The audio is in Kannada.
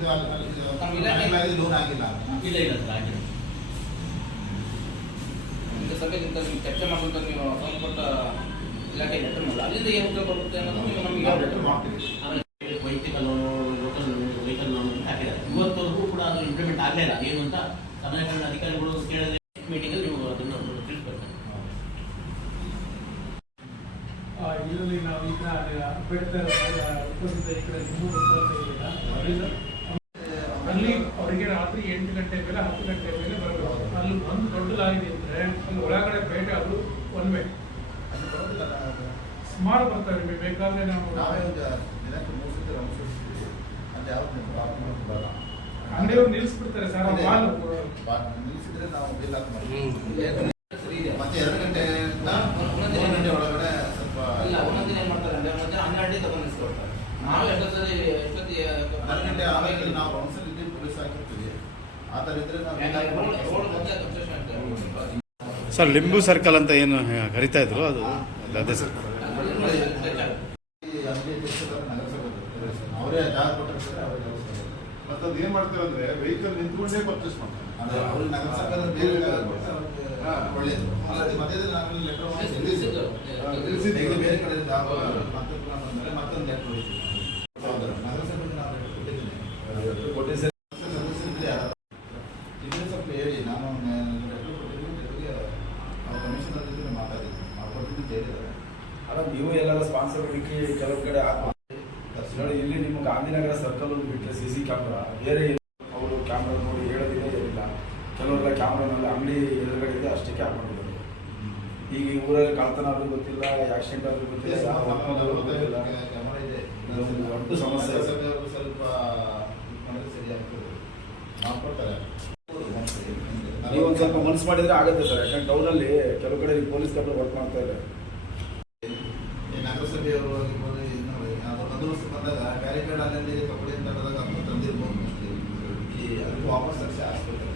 ಇದು ಅಲ್ಲಿ- ಅಲ್ಲಿ ಇದು ನಮ್ಮ ಇಲಾಖೆ- ಮನೆಗಳಲ್ಲಿ ಲೋನ್ ಆಗಿಲ್ಲ ಇಲ್ಲ ಇಲ್ಲ ಸರ್ ಆಗಿಲ್ಲ ಈಗ ಸಭೆಗಿಂತ ನೀವು ಚರ್ಚೆ ಮಾಡುವಂತ ನೀವು ಸಂಬಂಧಪಟ್ಟ ಇಲಾಖೆ ಲೆಟರ್ ಮಾಡಲ್ಲ ಅಲ್ಲಿಂದ ಏನು ಉತ್ತರ ಬರುತ್ತೆ ಅನ್ನೋದು ನೀವು ನಮಗೆ ನಾವು ಹೇಳ್ಬೇಕು. ಲೆಟರ್ ಮಾಡ್ತೀವಿ ಆಮೇಲೆ ವೈಯಕ್ತಿಕ ಲೋನು ಲೋಕಲ್ ವೆಹಿಕಲ್ ಲೋನ್ ಹಾಕಿದ್ದಾರೆ ಇವತ್ತವರೆಗೂ ಕೂಡ ಅದು ಇಂಪ್ಲಿಮೆಂಟ್ ಆಗಲೇ ಇಲ್ಲ ಏನು ಅಂತ ಸಮಯಗಳ ಅಧಿಕಾರಿಗಳು ಕೇಳಿದ್ರೆ ಮೀಟಿಂಗಲ್ಲಿ ನೀವು ಅದನ್ನು ತಿಳಿಸ್ಬೇಕು ಆ, ಇದರಲ್ಲಿ ನಾವು ಈಗ ಅಂಬೇಡ್ಕರ್ ಉಪಸ್ಥಿತ ಈ ಕಡೆ ನಿಮ್ಮೂರು ಉಪಸ್ಥಿತ ಇದೆಯಲ್ಲ, ಅದರಿಂದ ಅಲ್ಲಿ ಅವರಿಗೆ ರಾತ್ರಿ ಎಂಟು ಗಂಟೆ ಮೇಲೆ ಹತ್ತು ಗಂಟೆ ಮೇಲೆ ಬರಬೇಕು ಅಲ್ಲಿ ಒಂದು ದೊಡ್ಡ ಲಾರಿ ಅಂದರೆ ಅಲ್ಲಿ ಒಳಗಡೆ ಬೇಟೆ ಅದು ಒನ್ ವೇ ಅದು ಬರೋದಿಲ್ಲ. ನಾವು- ಸುಮಾರು ಬರ್ತಾರೆ ನಿಮಗೆ ಬೇಕಾದ್ರೆ ನಾವು ನಾವೇ ಒಂದು ದಿನಕ್ಕೆ ಮೂರು ಸತಿ ರಮಿಸಿರ್ತೀವಿ ಅಂತ ಯಾವತ್ತು ಪ್ರಾಬ್ಲಮ್ ಬರಲ್ಲ. ಅಂಗಡಿಯವ್ರು ನಿಲ್ಲಿಸ್ಬಿಡ್ತಾರೆ ಸರ್ ನಿಲ್ಲಿಸಿದ್ರೆ ನಾವು ಬಿಲ್ ಹಾಕಿ ಮತ್ತೆ ಎರಡು ಗಂಟೆಯಿಂದ ಮೂರು ಗಂಟೆ ಒಳಗಡೆ ಸ್ವಲ್ಪ ಇಲ್ಲ ಒಂದೊಂದು ದಿನ ಏನ್ ಮಾಡ್ತಾರೆ ಅಂದ್ರೆ ಮಧ್ಯಾಹ್ನ ಹನ್ನೆರಡು ಗಂಟೆ ತಗೊಂಡು ನಾವು ಎಷ್ಟೊತ್ತಿ ಹನ್ನೊಂದು ಗಂಟೆ ಆಮೇಲೆ ನಾವು ರೌಂಡ್ಸಲ್ಲಿ ಆ ಥರ ನಾವು ಸರ್ ಲಿಂಬು ಸರ್ಕಲ್ ಅಂತ ಏನು ಕರಿತಾ ಇದ್ರು ಅದು? ಅದೇ ಸರ್. ಅವರೇ ಜಾಗ ಕೊಟ್ಟಿರ್ತಾರೆ ಅವರೇ ನಗರಸಭೆ ಮತ್ತೆ ಅದ್ ಏನ್ ಮಾಡ್ತಾರೆ ಅಂದ್ರೆ ವೆಹಿಕಲ್ ನಿಂತ್ಕೊಂಡೇ ಪರ್ಚೇಸ್ ಮಾಡ್ತಾರೆ ಮತ್ತೊಂದು ಅಲ್ಲ ನೀವು ಎಲ್ಲರ ಸ್ಪಾನ್ಸರ್ ಹುಡುಕಿ ಕೆಲವು ಕಡೆ. ನೋಡಿ ಇಲ್ಲಿ ನಿಮ್ಮ ಗಾಂಧಿನಗರ ಸರ್ಕಲ್ ಒಂದು ಬಿಟ್ಟರೆ ಸಿ ಸಿ ಕ್ಯಾಮ್ರಾ ಬೇರೆ ಅವರು ಕ್ಯಾಮ್ರಾ ನೋಡಿ ಹೇಳೋದಿಲ್ಲ ಏನಿಲ್ಲ ಕೆಲವರೆಲ್ಲ ಕ್ಯಾಮ್ರಾನಲ್ಲಿ ಅಂಗಡಿ ಎದುರುಗಡೆ ಇದೆ ಅಷ್ಟೇ ಕ್ಯಾಮ್ರಾ ಇರೋದು ಈಗ ಈ ಊರಲ್ಲಿ ಕಳ್ತನ ಆದ್ರೂ ಗೊತ್ತಿಲ್ಲ ಆಕ್ಸಿಡೆಂಟ್ ಆದ್ರೂ ಗೊತ್ತಿಲ್ಲ ದೊಡ್ಡ ಸಮಸ್ಯೆ. ಸ್ವಲ್ಪ ನೀವು ಒಂದು ಸ್ವಲ್ಪ ಮನಸ್ಸು ಮಾಡಿದ್ರೆ ಆಗುತ್ತೆ ಸರ್ ಯಾಕಂದ್ರೆ ಟೌನಲ್ಲಿ ಕೆಲವು ಕಡೆ ಪೊಲೀಸ್ ಕಂಪ್ನಿ ವರ್ಕ್ ಮಾಡ್ತಾ ಇದೆ ಈ ನಗರಸಭೆಯವರು ಆಗಿರ್ಬೋದು ಯಾವುದೋ ಬಂದೋಬಸ್ತ್ ಬಂದಾಗ ಬ್ಯಾರಿಕೇಡ್ ಅಲ್ಲಲ್ಲಿ ತಗೊಳ್ಳಿ ಅಂತ ಅದನ್ನು ತಂದಿರ್ಬೋದು ಈ ಅದಕ್ಕೆ ವಾಪಸ್ ಹಾಸ್ಪಿಟಲ್.